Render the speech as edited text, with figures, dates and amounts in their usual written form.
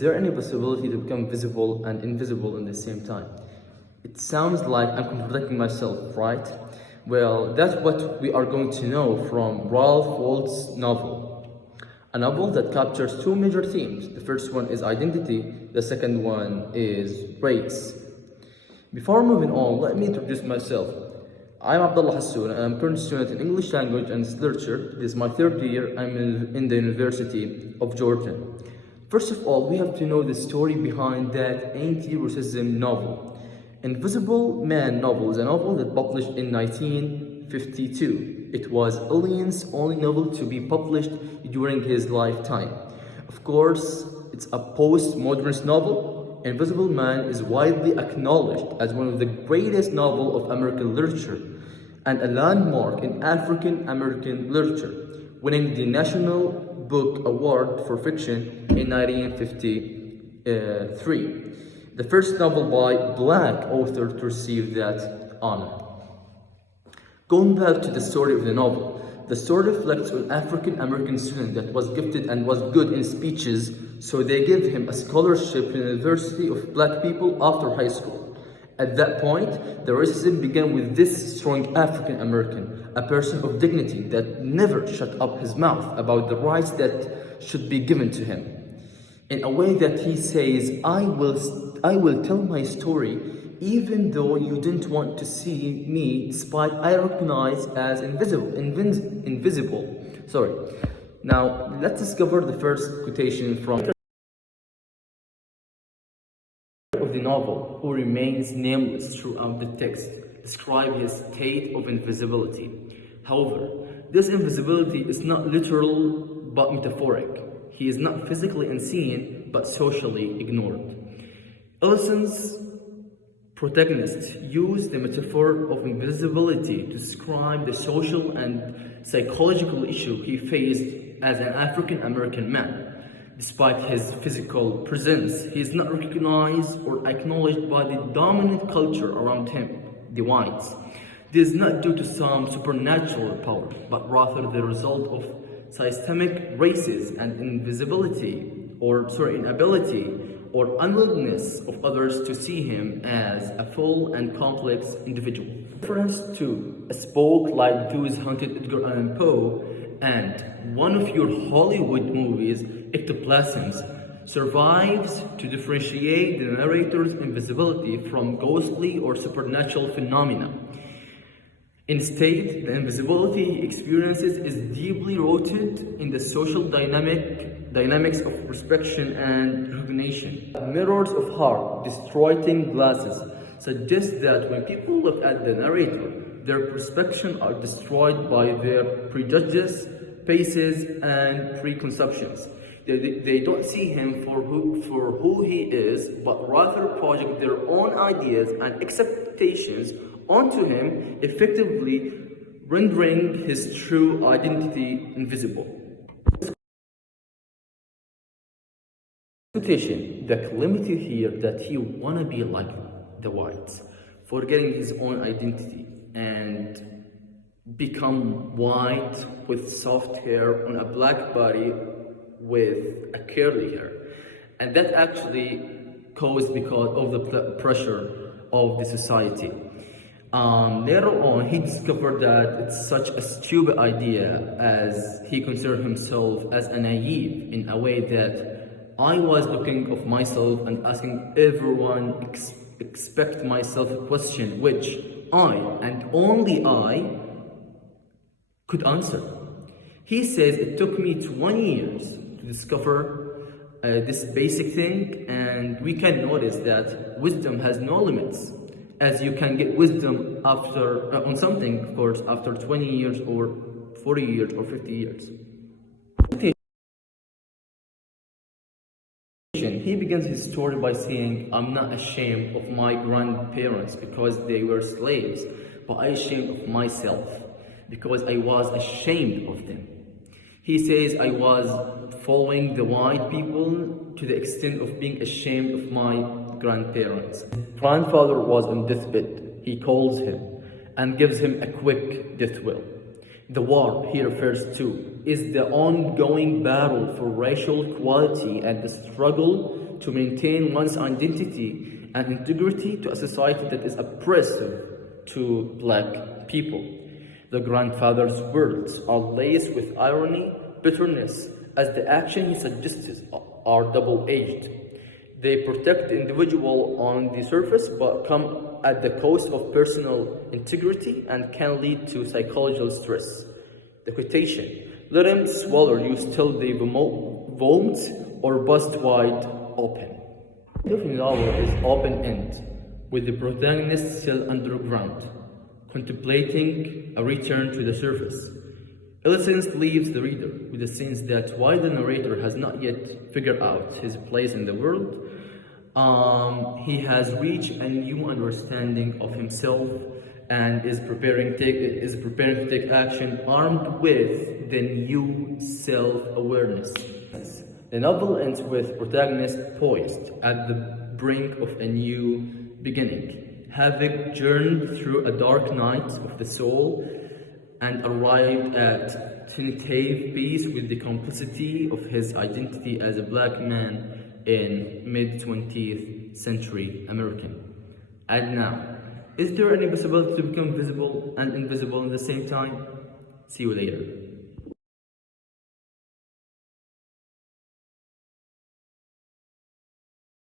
there any possibility to become visible and invisible in the same time? It sounds like I'm contradicting myself, right? Well, that's what we are going to know from Ralph Waldo's novel. A novel that captures two major themes. The first one is identity, the second one is race. Before moving on, let me introduce myself. I'm Abdullah Hassoun and I'm current student in English language and literature. This is my third year. I'm in the University of Georgia. First of all, we have to know the story behind that anti-racism novel. Invisible Man novel is a novel that published in 1952. It was Alien's only novel to be published during his lifetime. Of course, it's a postmodernist novel. Invisible Man is widely acknowledged as one of the greatest novels of American literature and a landmark in African American literature, winning the National Book Award for Fiction in 1953. The first novel by Black author to receive that honor. Going back to the story of the novel, the story reflects an African American student that was gifted and was good in speeches, so they gave him a scholarship to the University of Black People after high school. At that point, the racism began with this strong African American, a person of dignity that never shut up his mouth about the rights that should be given to him. In a way that he says, I will tell my story even though you didn't want to see me, despite I recognize as invisible. Sorry. Now, let's discover the first quotation from of the novel, who remains nameless throughout the text, describe his state of invisibility. However, this invisibility is not literal but metaphoric. He is not physically unseen, but socially ignored. Ellison's protagonist used the metaphor of invisibility to describe the social and psychological issue he faced as an African American man. Despite his physical presence, he is not recognized or acknowledged by the dominant culture around him, the whites. This is not due to some supernatural power, but rather the result of systemic races and inability or unwillingness of others to see him as a full and complex individual. Reference to A Spoke Like Those Hunted Edgar Allan Poe and one of your Hollywood movies, Ectoplasms, survives to differentiate the narrator's invisibility from ghostly or supernatural phenomena. Instead, the invisibility he experiences is deeply rooted in the social dynamics of perception and recognition. Mirrors of Heart, Destroying Glasses, suggest that when people look at the narrator, their perception are destroyed by their prejudices, biases, and preconceptions. They don't see him for who he is, but rather project their own ideas and expectations onto him, effectively rendering his true identity invisible. The calamity here that he wanna be like the whites, forgetting his own identity and become white with soft hair on a black body with a curly hair. And that actually caused because of the pressure of the society. Later on, he discovered that it's such a stupid idea, as he considered himself as a naive, in a way that I was looking of myself and asking everyone, expect myself a question which I, and only I, could answer. He says it took me 20 years to discover this basic thing, and we can notice that wisdom has no limits, as you can get wisdom after on something, of course, after 20 years or 40 years or 50 years. He begins his story by saying, I'm not ashamed of my grandparents because they were slaves, but I'm ashamed of myself because I was ashamed of them. He says, I was following the white people to the extent of being ashamed of my grandparents. Grandfather was on deathbed. He calls him and gives him a quick death will. The war he refers to is the ongoing battle for racial equality and the struggle to maintain one's identity and integrity to a society that is oppressive to black people. The grandfather's words are laced with irony, bitterness, as the action he suggests are double-edged. They protect the individual on the surface but come at the cost of personal integrity and can lead to psychological stress. The quotation, "Let him swallow you till they vomit or bust wide open." The end of the novel is open-end, with the protagonist still underground, contemplating a return to the surface. Innocence leaves the reader with the sense that while the narrator has not yet figured out his place in the world, he has reached a new understanding of himself and is preparing to take action armed with the new self-awareness. The novel ends with protagonist poised at the brink of a new beginning, having journeyed through a dark night of the soul and arrived at tentative peace with the complexity of his identity as a black man in mid-20th century American. And now, is there any possibility to become visible and invisible at the same time? See you later.